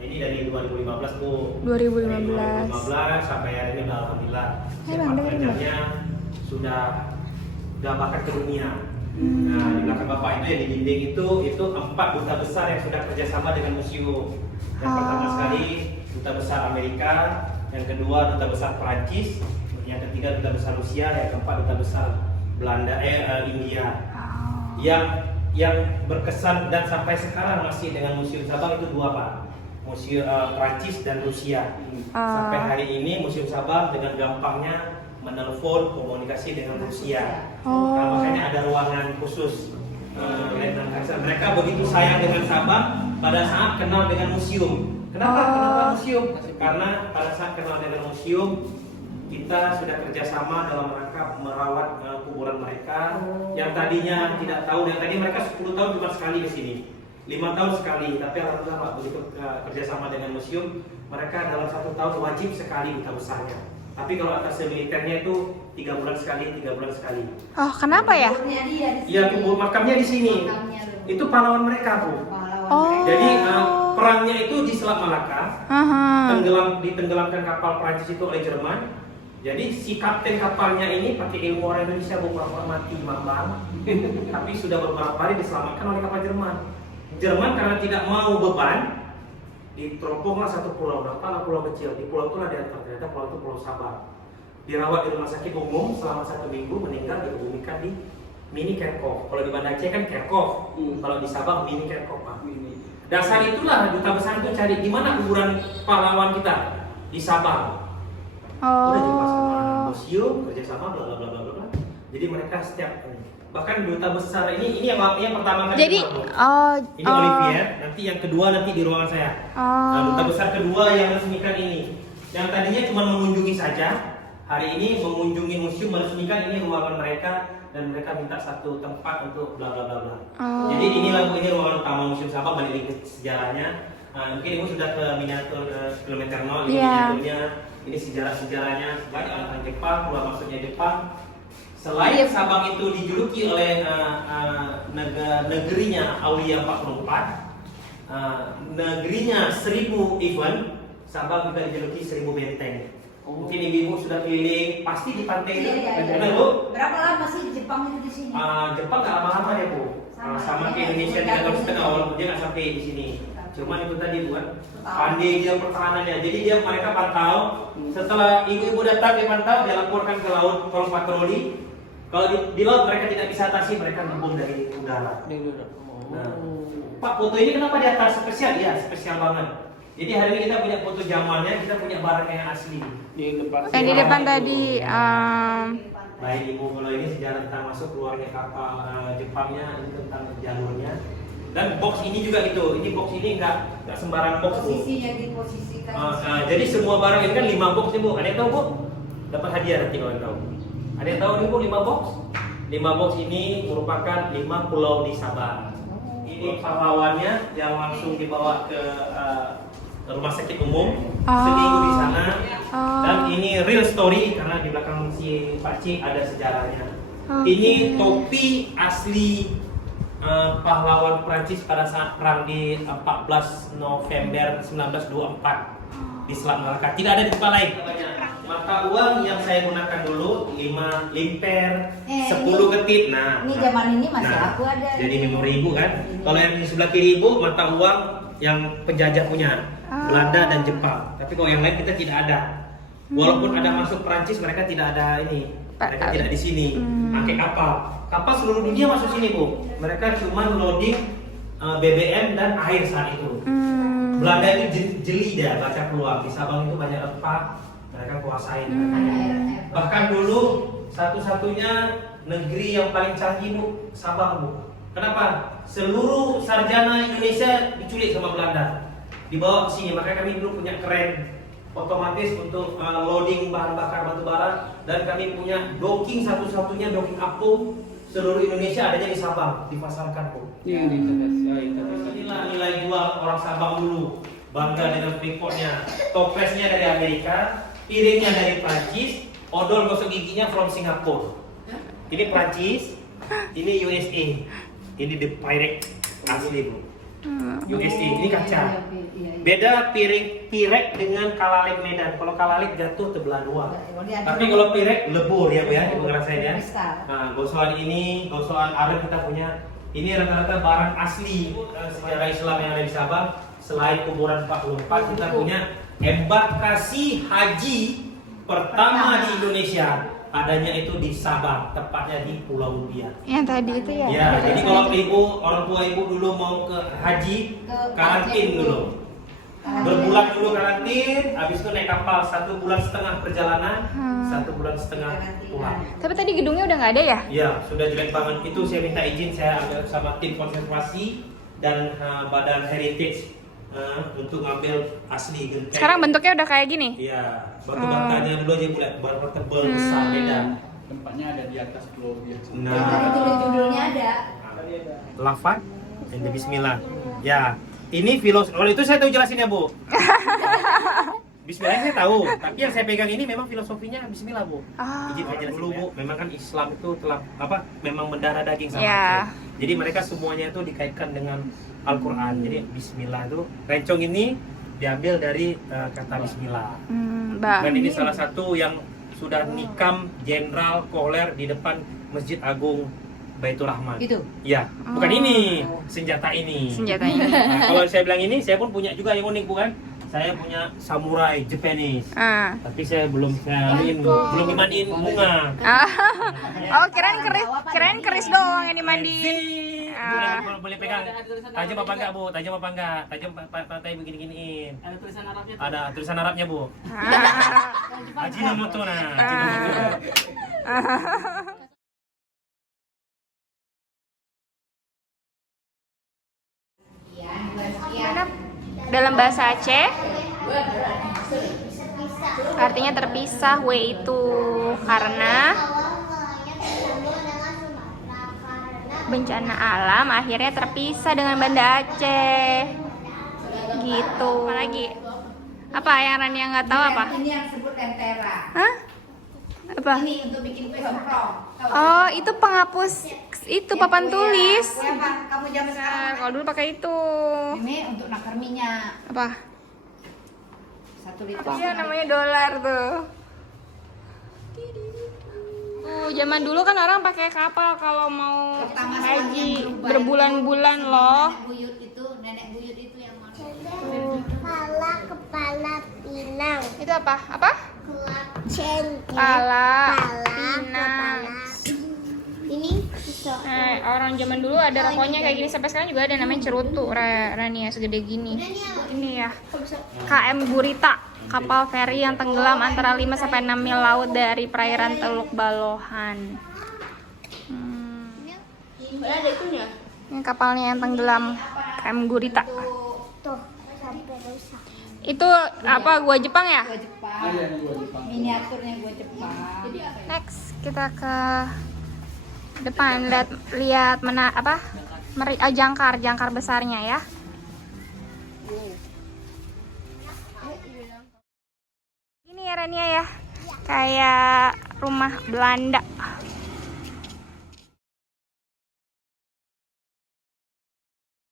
Ini dari 2015 Bu. 2015 sampai hari ini alhamdulillah. Bang, Sepak dengerin, Bang. terjangnya sudah bahkan ke dunia. Nah, di belakang Bapak itu yang di dinding itu 4 duta besar yang sudah kerjasama dengan museum. Yang pertama sekali duta besar Amerika, yang kedua duta besar Perancis, yang ketiga duta besar Rusia, yang keempat duta besar India. Yang berkesan dan sampai sekarang masih dengan Museum Sabang itu 2 Pak, Museum Perancis dan Rusia. Sampai hari ini Museum Sabang dengan gampangnya menelpon komunikasi dengan Rusia. Nah, makanya ada ruangan khusus. Mereka begitu sayang dengan Sabang pada saat kenal dengan museum. Kenapa museum? Karena pada saat kenal dengan museum kita sudah kerjasama dalam rangka merawat kuburan mereka yang tadinya tidak tahu, yang tadi mereka 10 tahun cuma sekali ke sini, 5 tahun sekali, tapi alhamdulillah Pak, begitu kerjasama dengan museum, mereka dalam 1 tahun wajib sekali duta besarnya. Tapi kalau atas militernya itu 3 bulan sekali, 3 bulan sekali. Oh, kenapa ya? Iya, kubur makamnya di sini. Itu pahlawan mereka Bu. Oh. Jadi perangnya itu di Selat Malaka, ditenggelamkan kapal Prancis itu oleh Jerman. Jadi si kapten kapalnya ini pakai ilmu orang Indonesia, bukan mati mambang, tapi sudah beberapa kali diselamatkan oleh kapal Jerman. Jerman karena tidak mau beban, diteroponglah satu pulau, berapa pulau kecil. Di pulau itulah dia ternyata pulau itu Pulau Sabang. Dirawat di rumah sakit umum selama 1 minggu, meninggal dikebumikan di Mini Kerkhoff. Kalau di Banda Aceh kan Kerkhoff, kalau di Sabang Mini Kerkhoff Pak. Dasar itulah duta besar itu cari di mana kuburan pahlawan kita di Sabang. Udah jelas sama museum kerjasama bla bla bla bla bla. Jadi mereka setiap bahkan duta besar ini yang pertama kali. Jadi ini Olivier, nanti yang kedua nanti di ruangan saya. Nah, duta besar kedua yang resmikan ini. Yang tadinya cuma mengunjungi saja, hari ini mengunjungi museum, meresmikan ini ruangan mereka dan mereka minta satu tempat untuk bla bla bla bla. Jadi ini ruangan utama Museum Sabang, balik ke sejarahnya. Mungkin ibu sudah ke miniatur kilometer 0, ini miniaturnya, ini sejarah-sejarahnya, banyak orang Jepang, keluar masuknya Jepang. Selain Sabang itu dijuluki oleh negerinya Aulia 44, negerinya 1000 event, Sabang juga dijuluki 1000 benteng. Mungkin ibu sudah keliling, pasti di pantai itu. Benar Bu? Berapa lama sih Jepang itu di sini? Jepang nggak lama-lama ya Bu. Sama ke Indonesia 3 tahun setengah, walaupun dia nggak sampai di sini. Cuman itu tadi buat pandai dia pertahanannya. Jadi mereka pantau. Setelah ibu-ibu datang dia pantau, dia laporkan ke laut, tolong patroli. Kalau di laut mereka tidak bisa atasi, mereka ngebom dari udara. Nah, Pak, foto ini kenapa di atas spesial? Ya, spesial banget. Jadi hari ini kita punya foto zamannya, kita punya barang yang asli. Yang di depan tadi. Baik Ibu, kalau ini sejarah tentang masuk keluarnya kapal Jepangnya, ini tentang jalurnya. Dan box ini juga gitu. Ini box ini nggak sembarang box Bu. Posisinya diposisikan. Jadi semua barang ini kan 5 box nih Bu. Ada yang tahu Bu? Dapat hadiah nanti kalau yang tahu. Ada yang tahu nih Bu 5 box? 5 box ini merupakan 5 pulau di Sabang. Ini pahlawannya yang langsung dibawa ke rumah sakit umum, seminggu di sana. Dan ini real story karena di belakang si Pak Cik ada sejarahnya. Ini topi asli pahlawan Prancis pada saat perang di 14 November 1924 di Selat Malaka. Tidak ada di tempat lain. Maka uang yang saya gunakan dulu 5 limper, 10 ketip. Nah, ini zaman ini masih aku ada. Jadi memori ibu kan. Kalau yang di sebelah kiri ibu mata uang yang penjajah punya, Belanda dan Jepang. Tapi kalau yang lain kita tidak ada. Walaupun ada masuk Prancis, mereka tidak ada ini. Mereka tidak di sini. Pakai kapal. Kapal seluruh dunia masuk sini Bu. Mereka cuma loading BBM dan air saat itu. Belanda itu jeli dia baca peluang. Di Sabang itu banyak rempah, mereka kuasain. Bahkan dulu satu-satunya negeri yang paling canggih Bu, Sabang Bu. Kenapa? Seluruh sarjana Indonesia diculik sama Belanda. Dibawa ke sini, makanya kami dulu punya keren otomatis untuk loading bahan bakar batu bara, dan kami punya docking satu-satunya docking apung seluruh Indonesia adanya di Sabang, dipasarkan Bu. Inilah nilai jual orang Sabang dulu, bangga dengan freeportnya. Toplesnya dari Amerika, piringnya dari Prancis, odol gosok giginya from Singapore. Ini Prancis, ini USA, ini the pirate asli Bu. USD ini kaca. Iya. Beda piring pirek dengan kalalik Medan. Kalau kalalik jatuh terbelah dua. Tapi kalau pirek lebur ya Bu ya, Ibu ngerasain ya. Nah, gosoan ini, gosoan arep kita punya. Ini rata-rata barang asli sejarah Islam yang ada di Sabang. Selain kuburan 44, kita punya embarkasi haji pertama di Indonesia. Adanya itu di Sabang, tepatnya di Pulau Lumpia. Yang tadi itu ya? Ya, jadi kalau orang tua ibu dulu mau ke haji, karantin dulu. Berbulan dulu karantin, habis itu naik kapal 1,5 bulan perjalanan, 1,5 bulan pulang. Tapi tadi gedungnya udah nggak ada ya? Ya, sudah jelek banget. Itu saya minta izin, saya ambil sama tim konservasi dan badan heritage untuk ngambil asli. Sekarang bentuknya udah kayak gini? Iya, batu batanya dulu aja bulat, batu tebel besar beda. Tempatnya ada di atas pulau biasa. Itu judulnya ada. Lafaz dan Bismillah. Ya, ini filosofi. Kalau itu saya tahu jelasin ya Bu. Bismillah saya tahu, tapi yang saya pegang ini memang filosofinya Bismillah Bu. Izin saya jelasin dulu Bu. Memang kan Islam itu telah memang mendarah daging sama Ya. Jadi mereka semuanya itu dikaitkan dengan Al-Quran. Jadi Bismillah itu rencong ini diambil dari kata Bismillah. Dan ini salah satu yang sudah nikam Jenderal Kohler di depan Masjid Agung Baitur Rahman. Itu. Ya, bukan ini, senjata ini. Senjata ini. Nah, kalau saya bilang ini, saya pun punya juga yang unik bukan? Saya punya samurai Japanese. Tapi saya belum belum dimandiin bunga. Oh, kirain keris doang yang dimandiin. Boleh pegang. Tajam apa enggak Bu? Tajam apa enggak? Tajam patai begini-giniin. Ada tulisan Arabnya. Ada tulisan Arabnya Bu. Ajinomoto nah. Ajinomoto. Dalam bahasa Aceh artinya terpisah. W itu karena bencana alam akhirnya terpisah dengan Banda Aceh gitu. Apa lagi? Apa yang Rania nggak tahu apa? Ini yang sebut lentera. Hah? Apa? Ini untuk bikin kue semprong. Oh, itu penghapus itu papan tulis. Kue apa? Kamu zaman sekarang. Kalau dulu pakai itu. Ini untuk nakar minyak. Apa? 1 liter. Iya, namanya dolar tuh. Zaman dulu kan orang pakai kapal kalau mau Pertama sekali yang haji berubah berbulan-bulan loh. Nenek buyut itu yang mana? Kepala pinang. Itu apa? Apa? Cengkeh. Pala, Kepala, pinang. Ini pisau. Nah, orang zaman dulu ada rokoknya kayak gini, sampai sekarang juga ada namanya cerutu, Rania segede gini. Ini ya. KM Gurita, kapal feri yang tenggelam antara 5 sampai 6 mil laut dari perairan Teluk Balohan. Ada itunya. Ini kapalnya yang tenggelam, KM Gurita. Tuh, sampai rusak. Itu apa, gua Jepang ya? Gua Jepang. Iya, ini gua Jepang. Miniaturnya gua Jepang. Next kita ke depan, lihat jangkar besarnya ya. Ini ya Rania ya, kayak rumah Belanda.